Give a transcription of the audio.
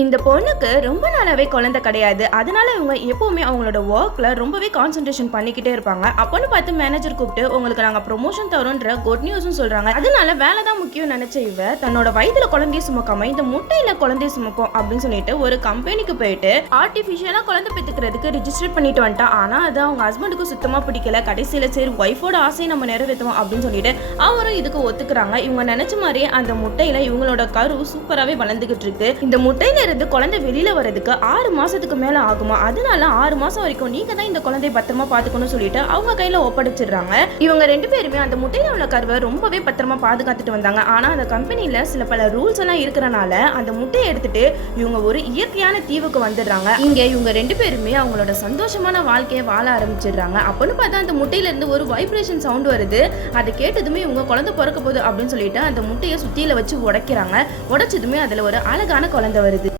இந்த பொண்ணுக்கு ரொம்ப நாளாவே குழந்தை கிடையாது. அதனால இவங்க எப்பவுமே அவங்களோட ஒர்க்ல ரொம்பவே கான்சென்ட்ரேஷன் பண்ணிக்கிட்டே இருப்பாங்க. அப்போன்னு பார்த்து மேனேஜர் கூப்பிட்டு உங்களுக்கு நாங்க ப்ரொமோஷன் தரோன்ற குட் நியூஸும் சொல்றாங்க. அதனால வேலை தான் முக்கியம் நினைச்ச இவ தன்னோட வயித்துல குழந்தைய சுமக்காம இந்த முட்டையில குழந்தைய சுமப்போம் அப்படின்னு சொல்லிட்டு ஒரு கம்பெனிக்கு போயிட்டு ஆர்டிபிஷியலா குழந்தை பெற்றுக்கிறதுக்கு ரிஜிஸ்டர் பண்ணிட்டு வந்துட்டா. ஆனா அது அவங்க ஹஸ்பண்டுக்கு சுத்தமா பிடிக்கல. கடைசியில சரி ஒய்ஃபோட ஆசையை நம்ம நிறைவேற்றுவோம் அப்படின்னு சொல்லிட்டு அவரும் இதுக்கு ஒத்துக்கிறாங்க. இவங்க நினைச்ச மாதிரியே அந்த முட்டையில இவங்களோட கரு சூப்பராகவே வளர்ந்துகிட்டு இருக்கு. இந்த முட்டையில இருந்து குழந்தை வெளியில வரதுக்கு 6 மாசத்துக்கு மேல ஆகுமா. அதனால 6 மாசம் வரைக்கும் நீங்க தான் இந்த குழந்தைய பத்திரமா பாத்துக்கணும்னு சொல்லிட்டு அவங்க கையில ஒப்படைச்சிடுறாங்க. இவங்க 2 பேருமே அந்த முட்டையில உள்ள கருவை ரொம்பவே பத்திரமா பாதுகாத்துட்டு வந்தாங்க. ஆனா அந்த கம்பெனில சில பல ரூல்ஸ் எல்லாம் இருக்கிறனால அந்த முட்டையை எடுத்துட்டு இவங்க ஒரு இயற்கையான தீவுக்கு வந்துடுறாங்க. இங்க இவங்க 2 பேருமே அவங்களோட சந்தோஷமான வாழ்க்கையை வாழ ஆரம்பிச்சிடுறாங்க. அப்பன்னு பார்த்தா அந்த முட்டையில இருந்து ஒரு வைப்ரேஷன் சவுண்ட் வருது. அதை கேட்டதுமே இவங்க குழந்தை பிறக்க போகுது அப்படின்னு சொல்லிட்டு அந்த முட்டையை சுத்தியில வச்சு உடைக்கிறாங்க. உடைச்சதுமே அதுல ஒரு அழகான குழந்தை வருது.